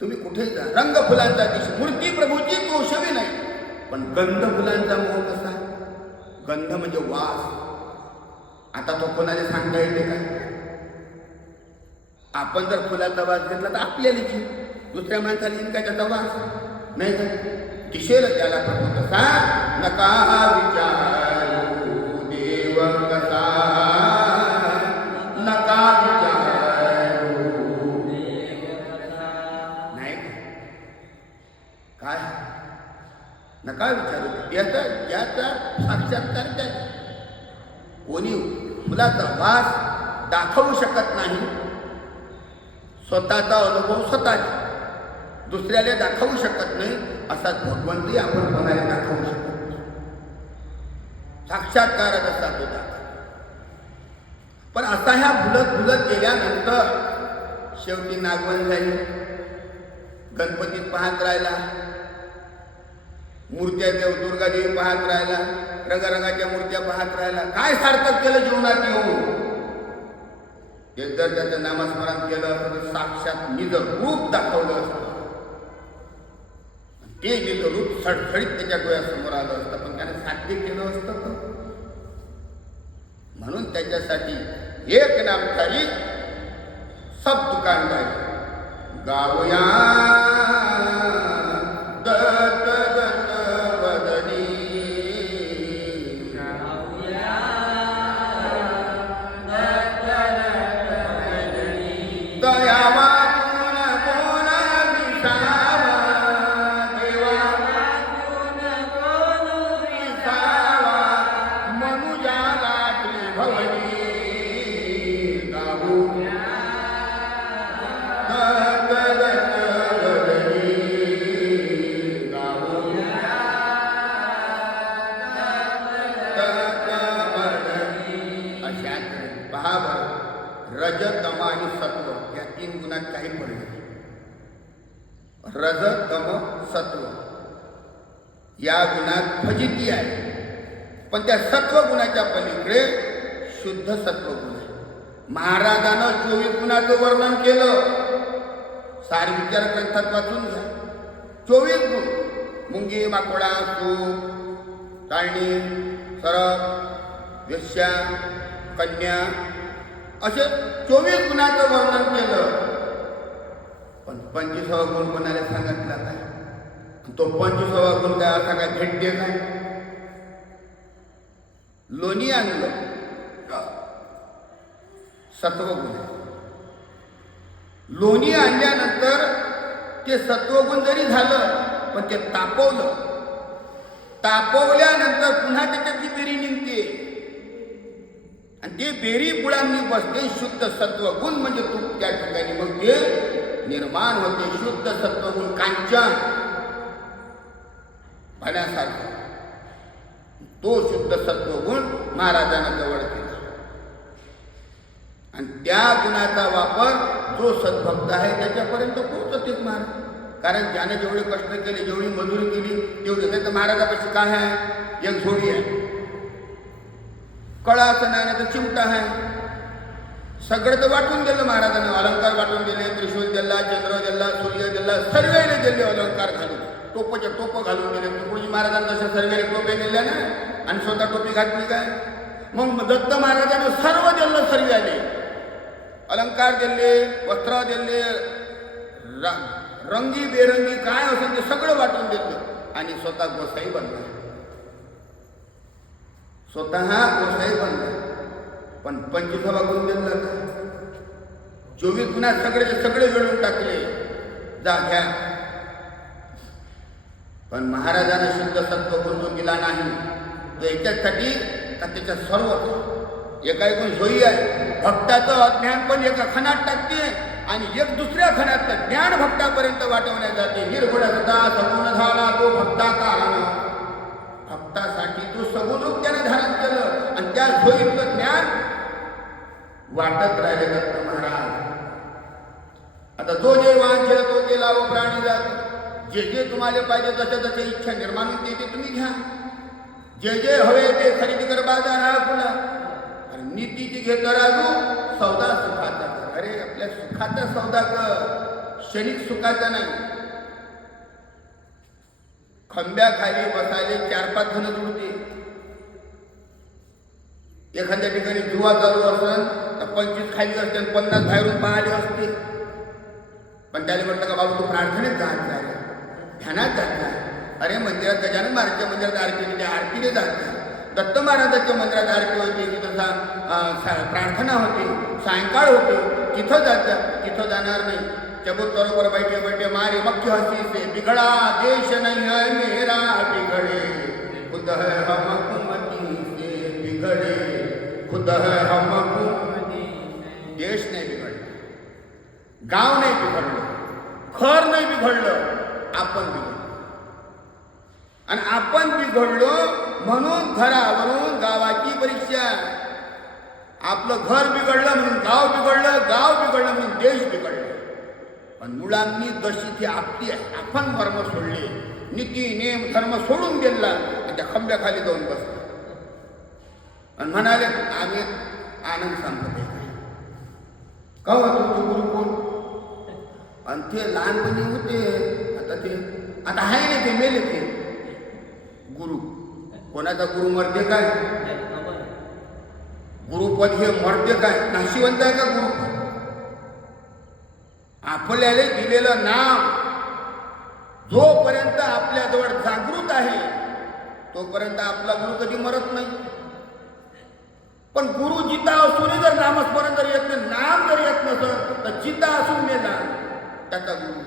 तुम्ही कुठेही जा, रंग फुलांचा दिश, मूर्ती प्रभूची दोषवी नाही. पण गंध फुलांचा मोह कसा? गंध म्हणजे वास. आता तो कोणाला सांगता येते काय? आपण जर फुलाचा वास घेतला तर आपल्याला की दुसऱ्या माणसाला येईल का त्याचा वास? नाही का? दिशेला त्याला प्रभू कसा नका विचारू देव कसा नका विचारू. नाही काय नका विचारू. याचा साक्षात्कार काय? कोणी फुलाचा वास दाखवू शकत नाही. स्वतःचा अनुभव स्वतःचा दुसऱ्याला दाखवू शकत नाही. असा भगवंतही आपण कोणाला दाखवू शकत नाही. साक्षात्कारच असा तो दाखव. पण असा ह्या भुलत गेल्यानंतर शेवटी नागवण झाली. गणपतीत पाहत राहिला, मूर्त्या देव दुर्गादेवी पाहत राहिला, रंगारंगाच्या मूर्त्या पाहत राहिला. काय सार्थक केलं जीवनात येऊन? ते जर त्याचं नामस्मरण केलं असतं तर साक्षात निज रूप दाखवलं असतं. ते निज रूप सडसडीत त्याच्या डोळ्यासमोर आलं असतं. पण त्याने साध्य केलं असतं का? म्हणून त्याच्यासाठी एक नामधारी सब दुकानदारी गावया दत्त दत्त वदनी दयावा रज तम आणि सत्व या 3 गुणात काही पडले. रज तम सत्व या गुणात फजिती आहे. पण त्या सत्व गुणाच्या पलीकडे शुद्ध सत्व गुण आहे. महाराजानं 24 गुणाचं वर्णन केलं. सार विचार ग्रंथात वाचून घ्या. 24 गुण. मुंगी माकोडा सूप चाळणी, सरप, वेश्या, कन्या असे 24 गुणाचं वर्णन केलं. पण 25वा गुण कोणाला सांगितला काय? तो 25वा गुण काय असा काय भेटते काय? लोणी आणलं, सत्वगुण. लोणी आणल्यानंतर ते सत्वगुण जरी झालं पण ते तापवल्यानंतर पुन्हा त्याच्यातली बेरी निघते आणि ते बेरी बुडांनी बसते. शुद्ध सत्वगुण म्हणजे तूप त्या ठिकाणी मग ते निर्माण होते. शुद्ध सत्वगुण कांचन पाण्यासारखा तो शुद्ध सत्वगुण महाराजांना जवळ केला आणि त्या गुणाचा वापर जो सद्भक्त आहे त्याच्यापर्यंत पोहोचतेच महाराज. कारण ज्याने जेवढे कष्ट केले, जेवढी मजुरी केली तेवढी नाही. तर महाराजापाशी काय आहे? एक झोडी आहे, कळाचं नाही तर चिमटा आहे. सगळं तर वाटून दिलं महाराजांनी. अलंकार वाटून दिले, त्रिशूल दिला, चंद्र दिला, सूर्य दिला, सर्वेने दिले अलंकार घालून. टोपच्या टोप घालून दिले. तुकडोजी महाराजांना तशा सर्वेने टोपे दिल्या ना आणि स्वतः टोपी घातली काय? मग दत्त महाराजांना सर्व दिलं. सर्वाने अलंकार दिले, वस्त्र दिले, रंगी बेरंगी काय असेल ते सगळं वाटून दिलं आणि स्वतः गोसाई बनला. स्वतः गोसाई बनला. पण 25वा गुण दिला का? 24 गुणात सगळे वेळून टाकले. जा घ्या. पण महाराजांना शुद्ध सत्व गुण जो दिला नाही तो याच्यासाठी का त्याच्या सर्व एका एकूण सोयी आहे. भक्ताचं अज्ञान पण एका खणात टाकते आणि एक दुसऱ्या खणातलं ज्ञान भक्तापर्यंत वाटवण्यात जाते. निर्गुण होता सगुण झाला तो भक्ताकारण. भक्तासाठी तो सगुण रूप त्याने धारण केलं आणि त्या सोयीचं ज्ञान वाटत राहिले दत्त महाराज. आता जो जे वांछेल तो केला व प्राणी जात. जे तुम्हाला पाहिजे जसे इच्छा निर्माण होते ते तुम्ही घ्या. जे हवे ते खरेदी कर बाजार हा खुला. नीतीची घे तराजू, सौदा सुखाचा कर. अरे आपल्या सुखाचा सौदा कर, क्षणिक सुखाचा नाही. खंब्याखाली बसायले 4-5 जण जुळते. एखाद्या ठिकाणी जुवा चालू असेल तर 25 खाली असते 50 बाहेरून पाहिले असते. पण त्याला म्हटलं का बाबा तू प्रार्थनेत जात नाही, ध्यानात जात नाही. अरे मंदिरात गजानन महाराजच्या मंदिरात आरती होती, आरतीने जात नाही. दत्त महाराजांच्या मंदिरात आरती होती, तिथं प्रार्थना होती, सायंकाळ होते, तिथं तिथं जाणार नाही. चबूतरों पर बैठे बैठे मारे मक्खी हंसी से बिगड़ा देश नहीं है मेरा बिगड़े खुद है हमकुमती से बिगड़े खुद है हमकुमती. देश नाही बिघडला, गाव नाही बिघडलं, घर नाही बिघडलं, आपण बिघडलो. आणि आपण बिघडलो म्हणून घरावरून गावाची परीक्षा. आपलं घर बिघडलं म्हणून गाव बिघडलं, गाव बिघडलं म्हणून देश बिघडलं. पण मुलांनी दशी ती आपली आहे. आपण धर्म सोडले, नीती नेम धर्म सोडून गेला आणि त्या खंब्याखाली जाऊन बसला आणि म्हणाले आम्ही आनंद सांगतो. का तुमचे गुरु कोण? आणि ते लहानपणी होते, आता आहे ना ते मेले. ते गुरु कोणाचा गुरु मरते काय? गुरुपद हे मरते काय? नाशिवंत आहे का गुरुपद? आपल्याला दिलेलं नाम जोपर्यंत आपल्याजवळ जागृत आहे तोपर्यंत आपला गुरु कधी मरत नाही. पण गुरु जिता असूनही जर नामस्मरण जर येत नाही, नाम जर येत नसत तर जिता असून मेला त्याचा गुरु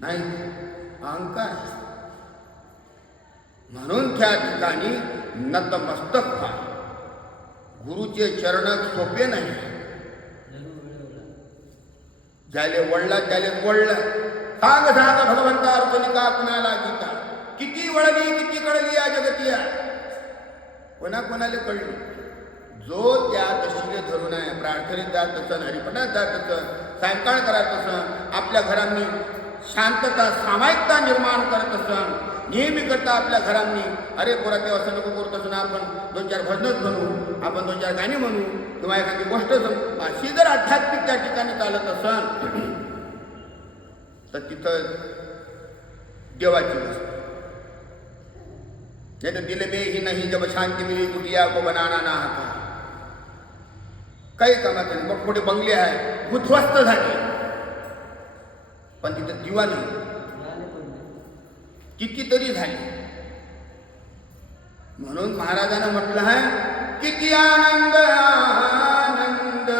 नाही. अहंकार. म्हणून त्या ठिकाणी नतमस्तक व्हा. गुरुचे चरण सोपे नाही. ज्याले वळला त्याले वळला. सांग भगवंता अर्जुनिका कुणाला गीता. किती वळली किती कळली या जगतिया, कोणाकोणाला कळली. जो त्या दशीने धरून आहे, प्रार्थनेत जात असन, हरिपणात जात असन, सायंकाळ करत असन, आपल्या घरांनी शांतता सामायिकता निर्माण करत असन, नेहमी करता आपल्या घरांनी अरे पोरा ते असं नको करत असून आपण 2-4 भजनच म्हणू, आपण 2-4 गाणी म्हणू किंवा एखादी गोष्ट अशी जर आध्यात्मिक त्या ठिकाणी चालत असन तर तिथं देवाची वस्तू. नहीं तो दिल में ही नहीं जब शांती मिली कुटिया को बनाना ना आता. काही कामात नाही. मग पुढे बंगले आहे उद्ध्वस्त झाले पण तिथं दिवा नाही. कितीतरी झाली. म्हणून महाराजांना म्हटलं आहे किती आनंद आनंद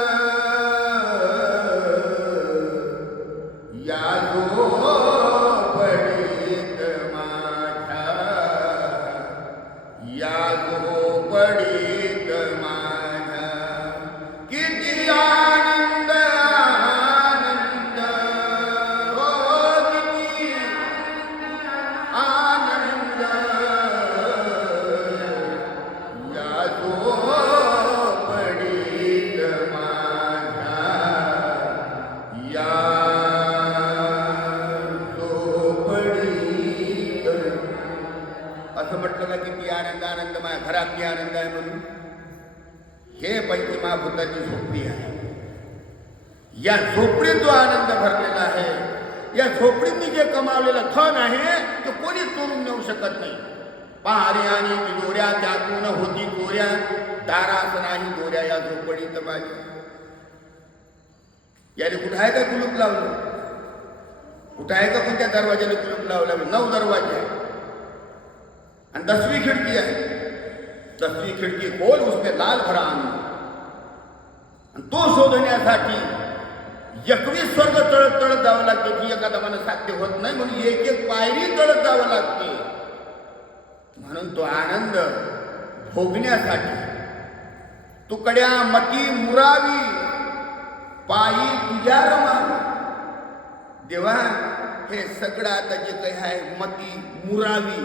या झोपडीत माझ्या, या झोपडीत माझ्या. किती आनंद आनंद हो किती आनंद या झोपडीत माझ्या, या झोपडीत. असं म्हटलं का किती आनंद आनंद माझ्या घरात किती आनंद आहे म्हणून. हे पंचमहाभूताची झोपडी आहे. या झोपडीत जो आनंद भरलेला आहे, या झोपडींनी जे कमावलेलं धन आहे ते कोणीच चोरून नेऊ शकत नाही. पहारे आणि तिजोऱ्या त्यातून होती चोऱ्या, दारास नाही दोऱ्या या झोपडीत माझ्या. याने कुठं आहे का कुलूप लावलं? कुठं आहे का कोणत्या दरवाजाने कुलूप लावलं? 9 दरवाजे आहे आणि 10वी खिडकी आहे. 10वी खिडकी खोल, उसमें लाल भरा आनंद. आणि तो शोधण्यासाठी 21 स्वर्ग तळत तळत जावं लागते, की एका दमानं साध्य होत नाही. म्हणून एक एक पायरी तळत जावं लागते. म्हणून तो आनंद भोगण्यासाठी तुकड्या मती मुरावी पायी तुझ्या रमावी. देवा हे सगळं आता जे काही आहे मती मुरावी,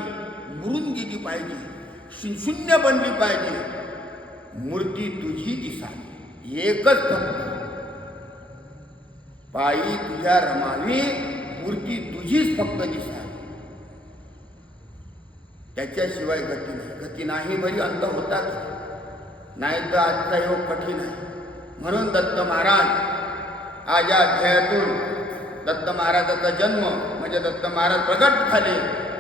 मुरून गेली पाहिजे, शून्य बनली पाहिजे. मूर्ती तुझी दिसावी, एकच फक्त. पायी तुझ्या रमावी, मूर्ती तुझीच फक्त दिसावी. त्याच्याशिवाय गती नाही. गती नाही म्हणजे अंत होतात नाही तर आजचा योग कठीण आहे. म्हणून दत्त महाराज आज या अध्यायातून दत्त महाराजाचा जन्म म्हणजे दत्त महाराज प्रगट झाले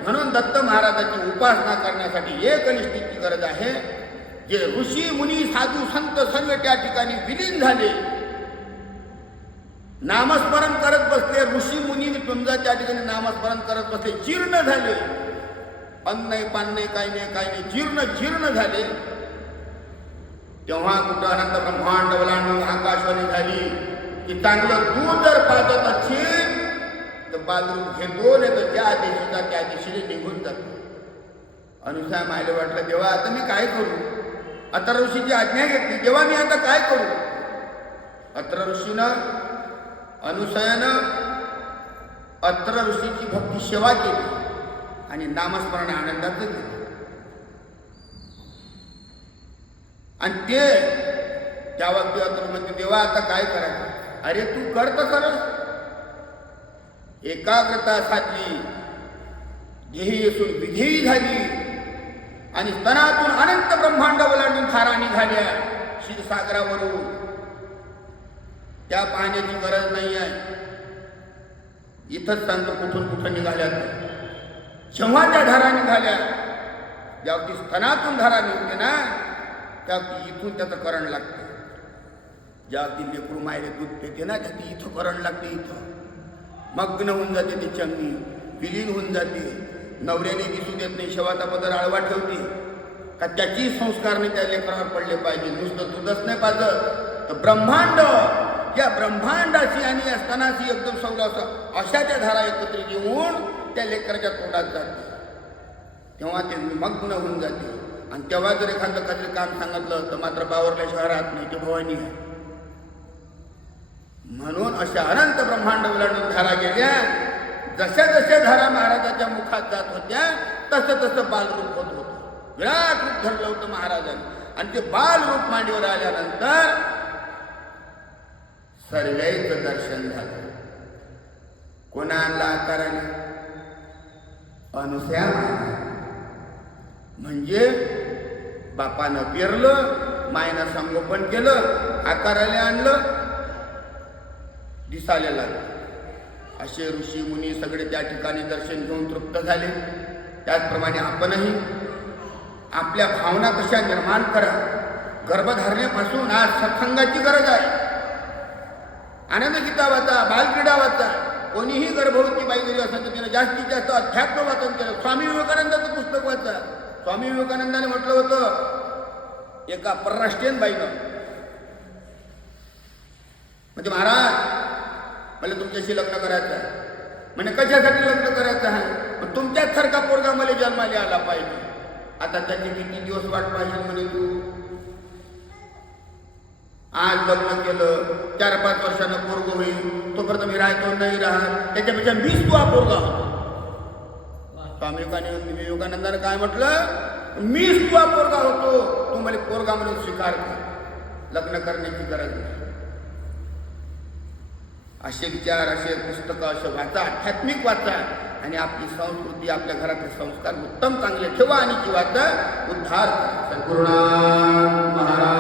म्हणून दत्त महाराजाची उपासना करण्यासाठी एक निष्ठेची गरज आहे. जे ऋषी मुनी साधू संत सर्व त्या ठिकाणी विलीन झाले, नामस्मरण करत बसले. ऋषी मुनी समजा त्या ठिकाणी नामस्मरण करत बसले, जीर्ण झाले. अन्न नाही, पान नाही, काही नाही, काही नाही, जीर्ण झाले. तेव्हा कुठं अनंत ब्रह्मांड ओलांडून आकाशवाणी झाली की चांगलं दूध जर पाजत असेल तर बाजून घेतो, नाही तर ज्या दिशेचा त्या दिशेने निघून जातो. अनुसया मायला वाटलं देवा आता मी काय करू? अत्र ऋषीची आज्ञा घेतली. देवा मी आता काय करू? अत्र ऋषीनं अनुसयानं अत्र ऋषीची भक्ती सेवा केली आणि नामस्मरण आनंदाचं घेतलं. आणि ते त्या वक्ती अत्र म्हणजे देवा आता काय करायचं? अरे तू कर तर खरं. एकाग्रता साधली, ध्येय असून विधेयी झाली आणि स्तनातून अनंत ब्रह्मांड ओलांडून धारा निघाल्या क्षीरसागरावरून. त्या पाहण्याची गरज नाही आहे. इथंच सांगतो कुठून कुठं निघाल्या. जेव्हा त्या धारा निघाल्या, ज्यावरती स्तनातून धारा निघते ना त्यावरती इथून त्याचं करण लागतं. ज्यावरती लेकरू मायले दूध पेते ना त्याची इथं करण लागते. इथं मग्न होऊन जाते ती चंगी, विलीन होऊन जाते. नवऱ्याने दिसू देत नाही, शेवाचा पदर आळवा ठेवते का त्याची संस्कारने त्या लेकरावर पडले पाहिजे. नुसतं दूधच नाही पाजत तर ब्रह्मांड, या ब्रह्मांडाची आणि या स्तनाची एकदम सौला अशा त्या धारा एकत्रित येऊन त्या लेकराच्या तोंडात जाते. तेव्हा ते मग्न होऊन जाते. आणि तेव्हा जर एखादं काहीतरी काम सांगितलं तर मात्र बावरल्याशिवाय राहत नाही, ते भवानी आहे. म्हणून अशा अनंत ब्रह्मांड ओलांडून धारा गेल्या. जशा जशा धारा महाराजाच्या मुखात जात होत्या तसं तसं बालरूप होत होतं. विराट रूप धरलं होतं महाराजांनी. आणि ते बालरूप मांडीवर आल्यानंतर सर्वांचं दर्शन झालं. कोणाला आकाराने? अनुसया म्हणजे बापानं पेरलं, मायनं संगोपन केलं, आकाराला आणलं, दिसायला लागलं. असे ऋषी मुनी सगळे त्या ठिकाणी दर्शन घेऊन तृप्त झाले. त्याचप्रमाणे आपणही आपल्या भावना कशा निर्माण करा. गर्भधारणेपासून आज सत्संगाची गरज आहे. आनंद गीता वाचा, बालक्रीडा वाचा. कोणीही गर्भवती बाई जरी असेल तर तिने जास्तीत जास्त अध्यात्म वाचन केलं. स्वामी विवेकानंदाचं पुस्तक वाचा. स्वामी विवेकानंदाने म्हटलं होतं एका परराष्ट्रीयन बाईनं, म्हणजे महाराज मला तुमच्याशी लग्न करायचं आहे. म्हणजे कशासाठी लग्न करायचं आहे? मग तुमच्याच सारखा पोरगा मला जन्माला आला पाहिजे. आता त्याचे किती दिवस वाट पाहिजे म्हणे तू. आज लग्न केलं, 4-5 वर्षानं पोरग होईल, तोपर्यंत मी राहतो नाही राहत, त्याच्यापेक्षा मीच तू हा पोरगा होतो. स्वामी विवेकानंदाने काय म्हटलं? मीच तू हा पोरगा होतो, तू मला पोरगा म्हणून स्वीकार कर. लग्न करण्याची गरज नाही. असे विचार, असे पुस्तकं असे वाचा, आध्यात्मिक वाचा आणि आपली संस्कृती, आपल्या घरातले संस्कार उत्तम चांगले ठेवा आणि जीवाचा उद्धार करा. सद्गुरुनाथ महाराज.